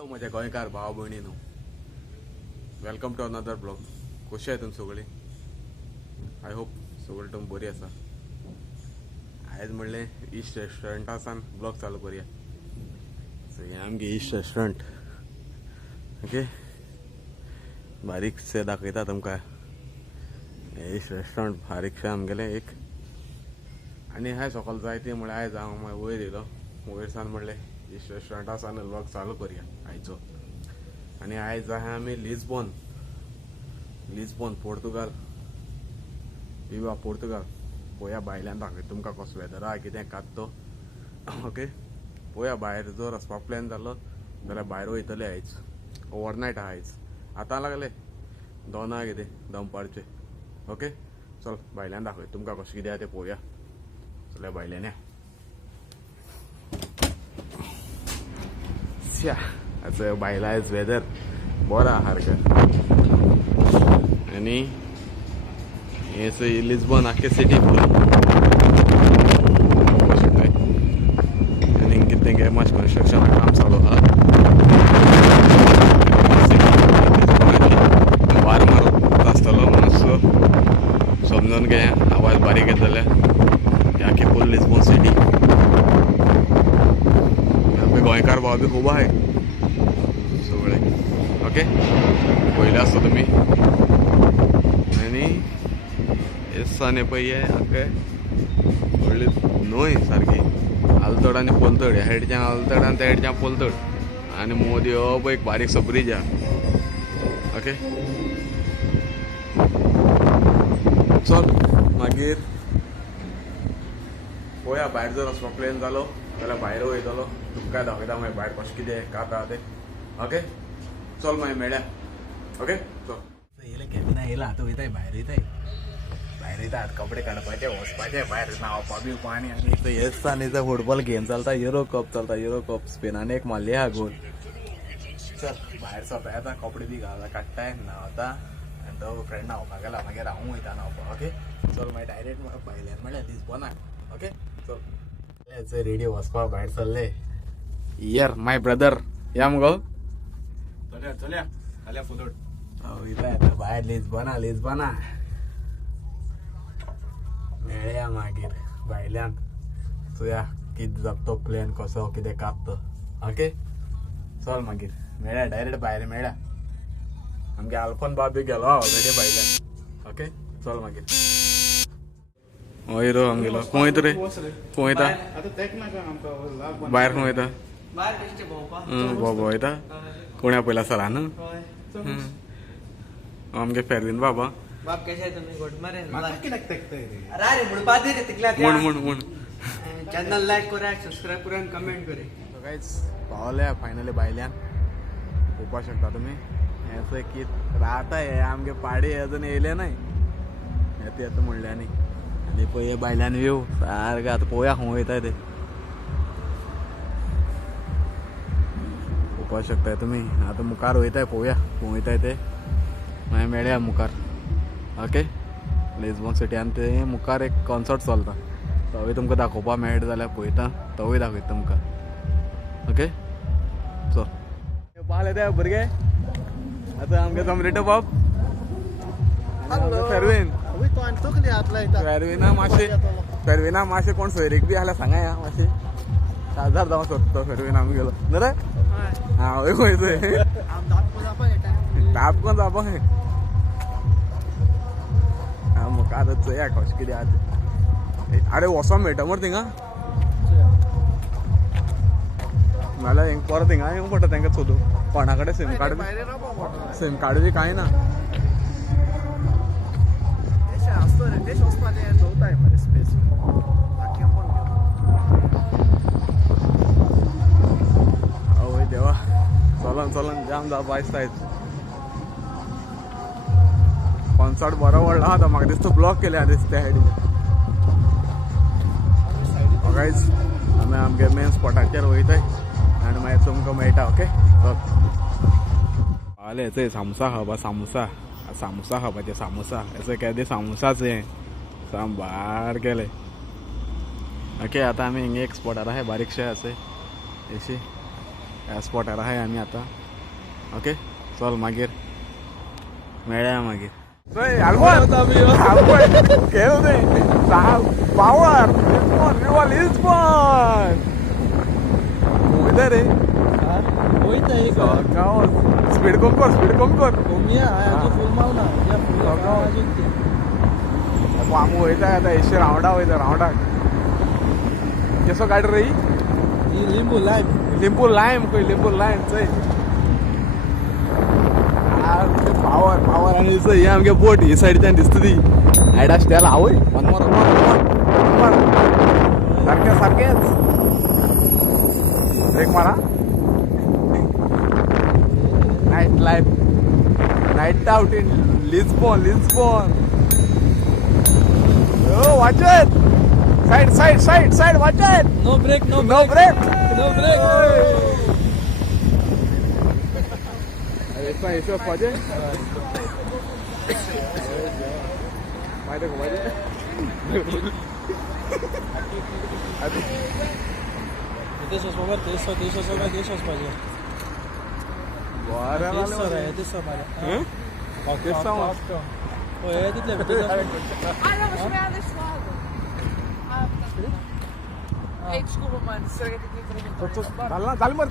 Hello माझ्या गोंयकार भाव भयणीनो, वेलकम टू अनदर ब्लॉग. कशी आहे तुम्ही सगळी? आय होप सगळी तुम्ही बरी आसा. आयज म्हणले ईस्ट रेस्टॉरंटासान ब्लॉग चालू करूया. सो हे आमगे ईस्ट रेस्टॉरंट. ओके, बारीकशे दाखयता तुमकां. हे ईस्ट रेस्टॉरंट बारीकशें आमगेलें एक. आनी हाय सकाळ जायते म्हणल्यार आयज हांव वयर येयलो. वयर सान म्हणलें ईस्ट रेस्टॉरंटासान व्लॉग चालू करूया आयचो. आनी आयज आहा आमी लिस्बॉन पोर्तुगाल. विवा पोर्तुगाल. पळोवया भायल्यान दाखयता तुमकां कसो वेदर आहा, कितें कात तो. ओके, पळोवया भायर जर वचपाक प्लॅन जालो जाल्यार भायर वयतले आयज. ओवरनायट आहा आयज. आतां लागले दोना कितें दनपारचे. ओके, चल भायल्यान दाखयता तुमकां कशें कितें आहा तें पळोवया. चल भायल्यान या. असं भायला आयज वेदर बरो आहा सारकें. आनी हे लिस्बॉन आख्खे सिटी फूल. आनी कितें गे मातशें कन्स्ट्रक्शनाक काम चालू आहा. वारो मारत आसतलो मातसो समजून घे. आवाज बारीक येत जाल्यार आख्खी फूल लिस्बॉन सिटी. गोंयकार भाव बी खूब आहाय सगळे. ओके, पयले आसता तुमी. आनी एसान पळय आख्खे व्हडली न्हंय सारकी. आलतड आनी पोलतड. ह्या सायडीच्यान आलतड आनी त्या सायडीच्यान पोलतड. आनी मोदी हो एक बारीकसो ब्रीज आहा. ओके, चल मागीर पळोवया भायर जर वचपाक प्लॅन जालो जाल्यार भायर वयतलो. तुमकां दाखयता मागीर भायर कशें कितें कात आहा तें. ओके, चल मागीर मेळया. ओके, चल. येयले केन्ना येयला आतां वयताय भायर. भायर येता कपडे काडपाचे, वचपाचे भायर न्हावपा बिवपा. आनी हेच आनी फुटबॉल गेम चलता. युरो कप चलता. युरो कप स्पेनान एक मारली आहा गोल. चल भायर सोंपता येता. कपडे बी घालता, काडटाय, न्हावता. आनी तो फ्रेंड न्हावपाक गेला. मागीर हांव वयता न्हावपाक. ओके, चल मागीर डायरेक्ट भायल्यान म्हळ्यार लिस्बॉनाक. ओके, चल रेडी वचपा भायर चल्ले. यार माय ब्रदर या मगो. चल्या फाल्यां फुलोट वयता भायर लिस्बॉना. मेळया मागीर भायल्यान. चोया कितें जाता प्लॅन, कसो कितें कात तो. ओके, चल मागीर मेळया. डायरेक्ट भायर मेळया. आमगे आल्फोन बाब बी गेलो ऑलरेडी भायल्यान. ओके, चल मागीर. हय रो आमगेलो. खंय वयता रे? खंय वयता भायर? खंय वयता? बाबा वयता. कोण्या पयला सरान आमगे फेरवीन बाबा. चॅनल लाईक करा, सबस्क्राईब करा, कमेंट करा. गाइस पावल्या फायनली भायल्यान. पळोवपाक शकता तुमी. हें कित रावता हे आमगे पाडी अजून येयले नाही. येता म्हणल्यानी. आनी पळय भायल्यान व्यू सारकें. आतां पळोवया खंय वयताय ते. पळोवपाक शकताय तुमी. आतां मुखार वयताय. पळोवया खंय वयताय ते. मागीर मेळया मुखार. ओके, लिस्बॉन सिटीन ते मुखार एक कॉन्सर्ट चलता. तोय तुमकां दाखोवपा मेळटा जाल्यार पळयता. तोय दाखयता तुमकां. ओके, चल. पावले ते भुरगे. आतां आमगे समरेटो बाब. फेरवीन फेरविना मातशें कोण सोयरीक बी आसल्यार सांगाय मातशें. 1000 जावं सोदता फेरवीन आमी गेलो न्हू रे. हांव खंय धापकोन जावपा खंय. मुखार चोया कशें कितें आहा. आरे वचोंक मेळटा मरे थिंगा. नाल्यार हिंग परत हिंगा येवंक पडटा तांकां सोदूं. कोणा कडेन सीम कार्ड बी कांय ना. आवय देवा, चलन जाम जावपा दिसता आयज. कॉन्सर्ट बरो व्हडलो आहा. म्हाका दिसता ब्लॉक केले आहा दिसता त्या सायडीन. गायज आमी आमगे मेन स्पॉटाचेर वयताय आनी मागीर तुमकां मेळटा. ओके, पावले. हेचो सामोसा खावपा. सामोसा खावपाचे. सामोसा हेचो केदें सामोसाच हें साम भार गेले. ओके, आतां आमी हिंगा एक स्पॉटार आहाय बारीकशे अशें. ह्या स्पॉटार आहाय आमी आतां ओके चल मागीर मेळया मागीर पावर वयता रे स्पीड कम कर आमी वयता आतां एशे रावंडा वयता रावंडाक केसो गाडी रे ही लिंबू लायम खंय लिंबू लायम चय पावर आनी ही आमगे बोट ही सायडीच्यान दिसता ती आयडा स्टेल आवय वन मोर सारकेंच ब्रेक मारा night out in Lisbon Oh, watch it! Side, watch it! No break. Isso pode? Vai dar. Deixa fazer. Bora lá. não, mas foi deste lado. Tá. Ei, desculpa, mano. Será que eu tenho que perguntar? चाल मरे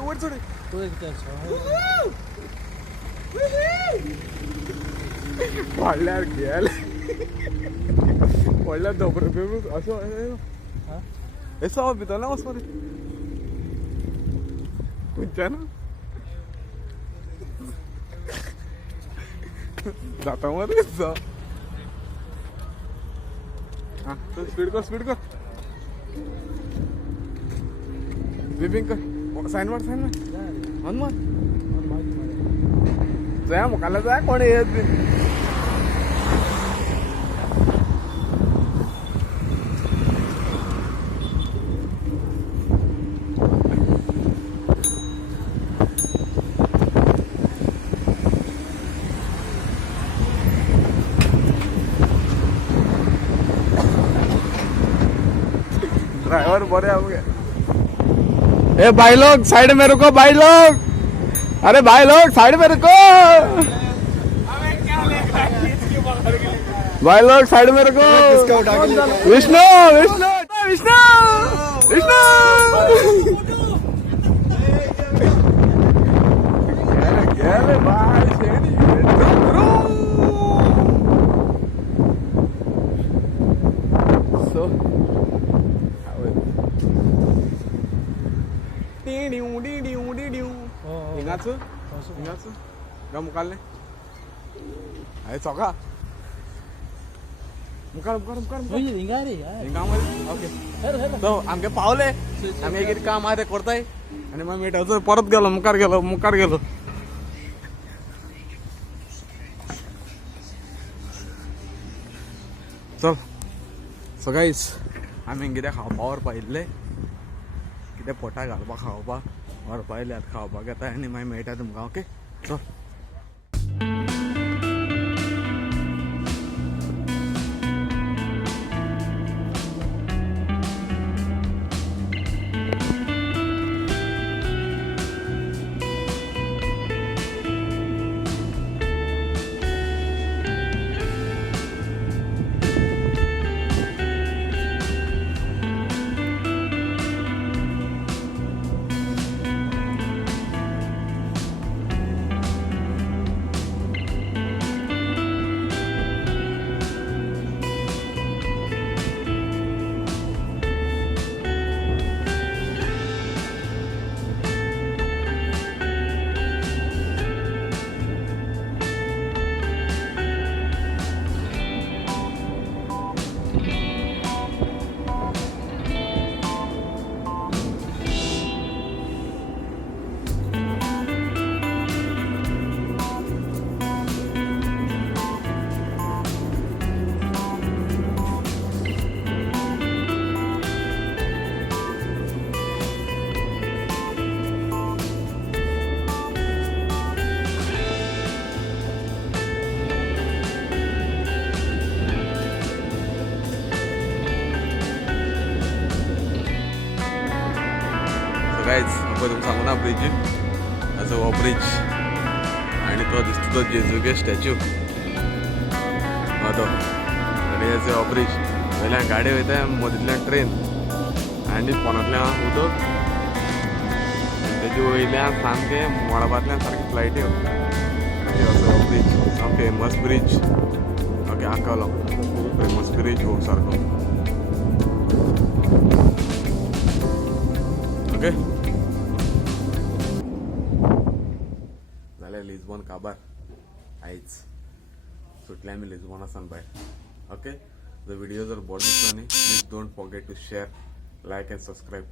वर चढ पडल्यार गेले पडल्यार धोपरे पेरू असं हेसो भितर ना मरे तुमच्या ना जाता मरे जा स्पीड कर स्विमिंग कर साइन मार हनुमान जा मुखाला जा कोण येत ड्राइवर बड़े होंगे ए भाई लोग साइड में रुको भाई लोग अरे भाई लोग साइड में रुको भाई लोग साइड में रुको विष्णु गेले भाई शेडी सो इंगाच गा मुखाल्ले अरे चौका मुखार ओके तो आमगे पावले आम्ही एक काम आहे ते करताय आणि मग मी परत गेलो मुखार गेलो चल सो गाईस आम्ही कितें खावपावर पाहिल्ले कितें पोटा घालपाक खावपाक व्हरपा आयल्यात खावपाक येता आनी मागीर मेळटा तुमकां ओके चल कायच पळय तुमकां सांगू ना ब्रिज असो हो ब्रिज आनी तो दिसता तो जेजुगे स्टॅच्यू हो तो आनी असो हो ब्रिज वयल्यान गाडी वयता मदींतल्यान ट्रेन आनी फोनांतल्यान उदक तेजे वयल्यान सामकें मळबांतल्यान सारकें फ्लायटी असो हो ब्रिज सामको फेमस ब्रिज ओके आकालो फेमस ब्रिज हो सारको ओके जाल्यार लिजबॉन काबार आयज सुटले आमी लिजबॉनासान भायर ओके जर व्हिडिओ जर बरो दिसलो न्ही please don't forget to share like and subscribe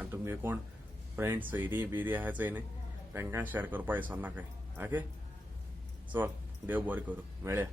आनी तुमगे कोण फ्रेंड्स सोयरी बिरी आहा चोय न्ही तांकां शेअर करपा विसरनाकाय ओके चल देव बरें करूं मेळया